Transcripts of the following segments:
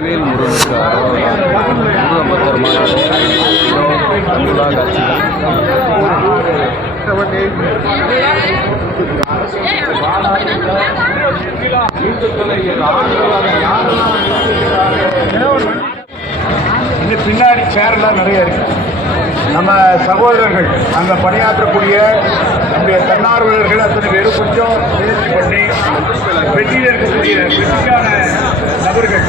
வேல் முருகனுக்கு பின்னாடி சேர்லாம் நிறைய இருக்கு. நம்ம சகோதரர்கள் அங்கே பணியாற்றக்கூடிய நம்முடைய தன்னார்வலர்கள் அத்தனை பேரும் கொஞ்சம் முயற்சி பண்ணி பெட்டியில் இருக்கக்கூடிய பெட்டிக்கான நபர்கள்.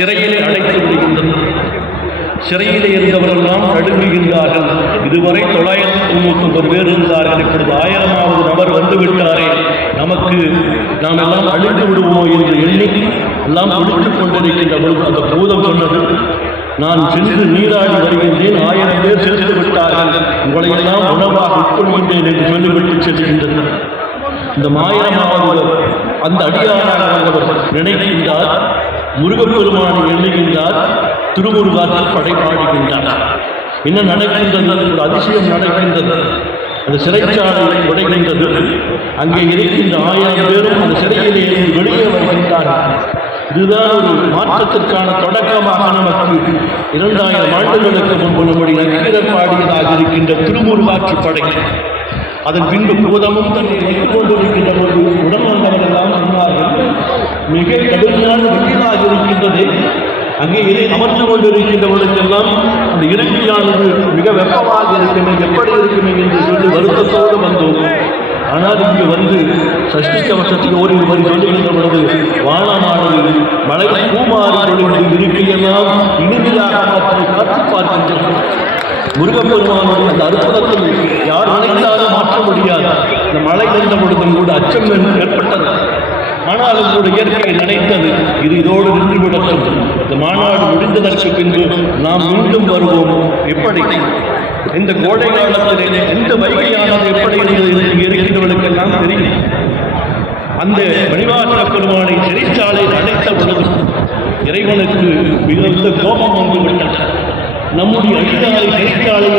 சிறையிலே அடைத்து விடுகின்றனர் சிறையிலே இருந்தவரெல்லாம் நடுங்குகின்றார்கள். இதுவரை தொள்ளாயிரத்தி தொண்ணூத்தி ஒன்பது பேர் இருந்தார்கள் இப்பொழுது ஆயிரமாவது நபர் வந்து விட்டாரே நமக்கு நாம் எல்லாம் அழிந்து விடுவோம் என்று எண்ணி எல்லாம் கொடுத்து கொண்டிருக்கின்ற பொழுது அந்த பூதம் சொன்னது நான் சென்று நீராடி வருகின்றேன். ஆயிரம் பேர் சென்று விட்டார்கள். உங்களை எல்லாம் உணவாக உட்கொள்கின்றேன் என்று சொல்லிவிட்டு செல்கின்றனர். இந்த மாயிரமாவது அந்த அடியாராக நினைக்கின்றார் முருகப்பெருமானை எண்ணுகின்றார் திருமுருகாற்றில் படைப்பாடுகின்றார். என்ன நடக்கின்றது? ஒரு அதிசயம் நடக்கின்றது. அந்த சிறைச்சாலையை உடைகின்றது அங்கே இருக்கின்ற ஆயிரம் பேரும் அந்த சிறையிலே வெளியே வருகின்றார்கள். இதுதான் ஒரு மாற்றத்திற்கான தொடக்கமாக நமக்கு இரண்டாயிரம் ஆண்டுகளுக்கு முன்பு நம்முடைய நக்கீரர் பாடியதாக இருக்கின்ற திருமுருகாற்று படை. அதன் பின்பு பூதமும் தன்னை வைத்துக் கொண்டிருக்கின்ற போது உடன் வந்தவரெல்லாம் சொன்னார்கள் மிக கடுமையான வெயிலாக இருக்கின்றது. அங்கே இதை அமர்ந்து கொண்டிருக்கின்றவர்களுக்கெல்லாம் அந்த இறுதியானது மிக வெப்பமாக இருக்குமே எப்படி இருக்குமே என்று சொல்லி வருத்தத்தோடு வந்தோம் ஆனால் இங்கு வந்து சஷ்டி கவசத்தில் ஓரி வரி சொல்லுகின்ற பொழுது வானமானது மழை பூமாறி இருக்கையெல்லாம் இனிமையாக காத்து பார்க்கின்றோம் முருகப்பெருமானுடைய அந்த அற்புதத்தில் யார் நினைத்தாலும் மாற்ற முடியாது. இந்த மழை வந்த பொழுதும் கூட அச்சம் ஏற்பட்டது. ஆனாலும் கூட இயற்கை நினைத்தது. இது இதோடு நின்றுவிடட்டும். இந்த மாநாடு முடிந்ததற்கு பின்பு நாம் மீண்டும் வருவோம். எப்படி? இந்த கோடை காலத்திலே இந்த வைகையானது எப்படி இருந்தது இங்கே இருக்கின்றவர்களுக்கெல்லாம் தெரியும். அந்த மணிவாசன பெருமானை சிறைச்சாலையில் அடைத்த பொழுது இறைவனுக்கு மிகுந்த கோபம் வந்து விட்டது நம்முடைய அடியாரை சிறைச்சாலையில்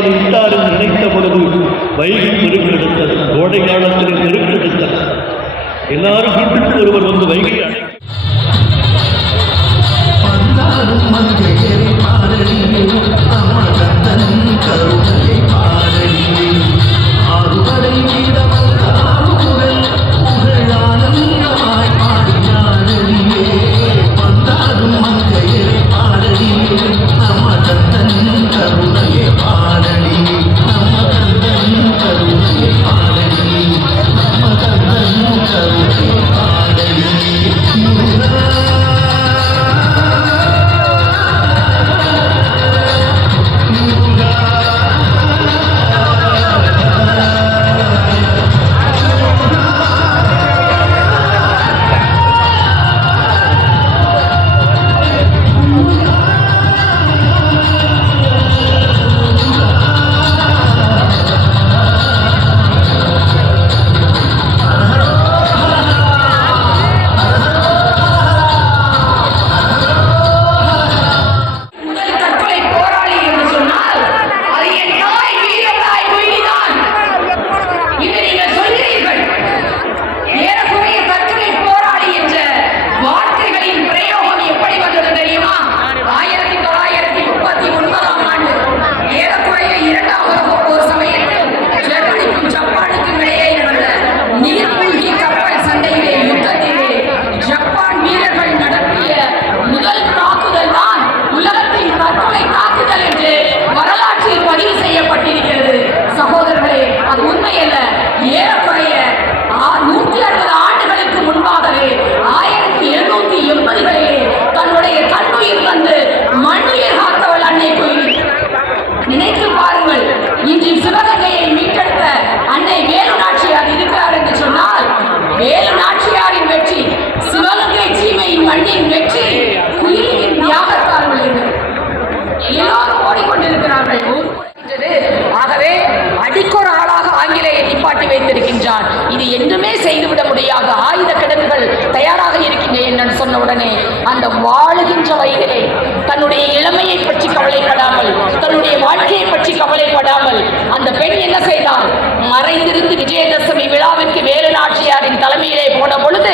அந்த வாழுகின்ற வயதிலே தன்னுடைய இளமையை பற்றி கவலைப்படாமல் தன்னுடைய வாழ்க்கையை பற்றி கவலைப்படாமல் அந்த பெண் என்ன செய்தால் மறைந்திருந்து விஜயதசமி விழாவிற்கு வேலு நாச்சியாரின் தலைமையிலே போன பொழுது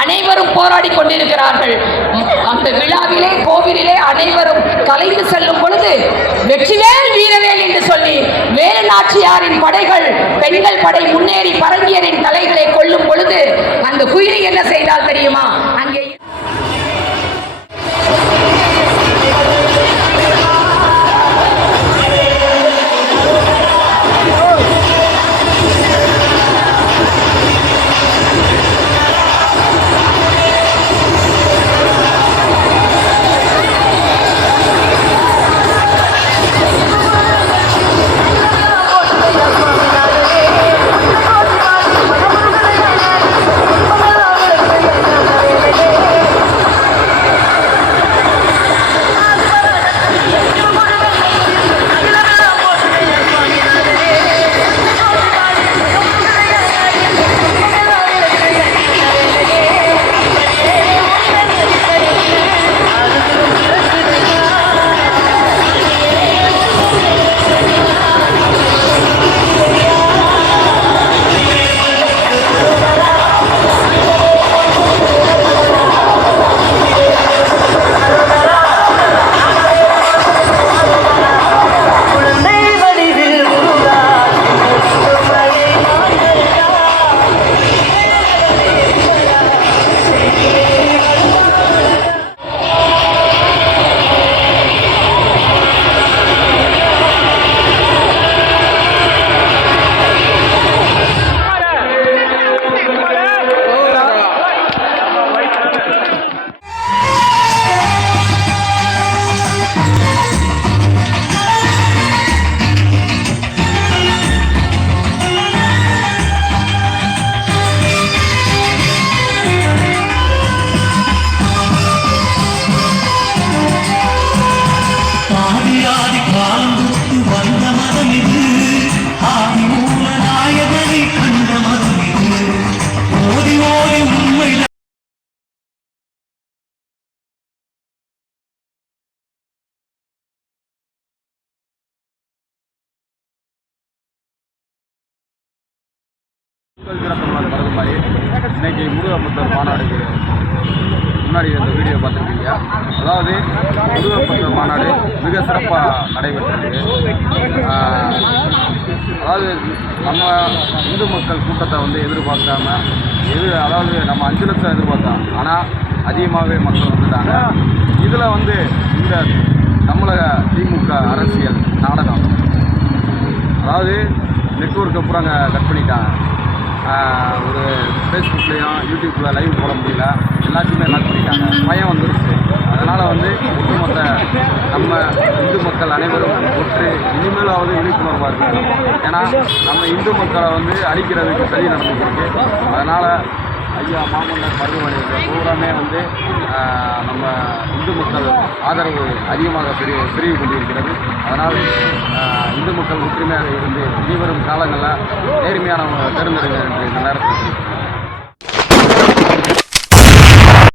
அனைவரும் போராடி கொண்டிருக்கிறார்கள். அந்த விழாவிலே கோவிலிலே அனைவரும் கலைந்து செல்லும் பொழுது வெற்றிவேல் வீரவேல் என்று சொல்லி வேலு நாச்சியாரின் படைகள் பெண்கள் படை முன்னேறி பரங்கியரின் தலைகளை கொல்லும் பொழுது அந்த குயிலி என்ன செய்தால் தெரியுமா? மக்கள் தினத்தமிழர் மாதிரி இன்னைக்கு முருகப்பத்தர் மாநாடுக்கு முன்னாடி இந்த வீடியோ பார்த்துருக்கீங்க. அதாவது முருகப்பத்தர் மாநாடு மிக சிறப்பாக நடைபெற்றது அதாவது நம்ம இந்து மக்கள் கூட்டத்தை வந்து எதிர்பார்க்காம எது அதாவது நம்ம அஞ்சு லட்சம் எதிர்பார்த்தோம் ஆனால் அதிகமாகவே மக்கள் வந்துட்டாங்க. இதில் வந்து இந்த தமிழக திமுக அரசியல் நாடகம். அதாவது நெட்ஒர்க் அப்புறம் அங்கே கட் பண்ணிட்டாங்க. ஒரு ஃபேஸ்புக்லேயும் யூடியூப்பில் லைவ் போட முடியல. எல்லாத்தையுமே என்ன பண்ணிட்டாங்க. பயம் வந்துருச்சு. அதனால் வந்து ஒட்டுமொத்த நம்ம இந்து மக்கள் அனைவரும் ஒற்று இனிமேலாவது விழிப்புணர்வாக இருக்கணும். ஏன்னா நம்ம இந்து மக்களை வந்து அழிக்கிறதுக்கு சரி நடந்துருக்கு அதனால் ஐயா மாமன்னர் மருதுமணி பூராமே வந்து நம்ம இந்து மக்கள் ஆதரவு அதிகமாக பெரிய பிரிவு கொண்டிருக்கிறது. அதனால் இந்து மக்கள் ஒற்றுமையாக இருந்து இனிவரும் காலங்களில் நேர்மையான தேர்ந்தெடுங்க என்று இந்த நேரத்தில்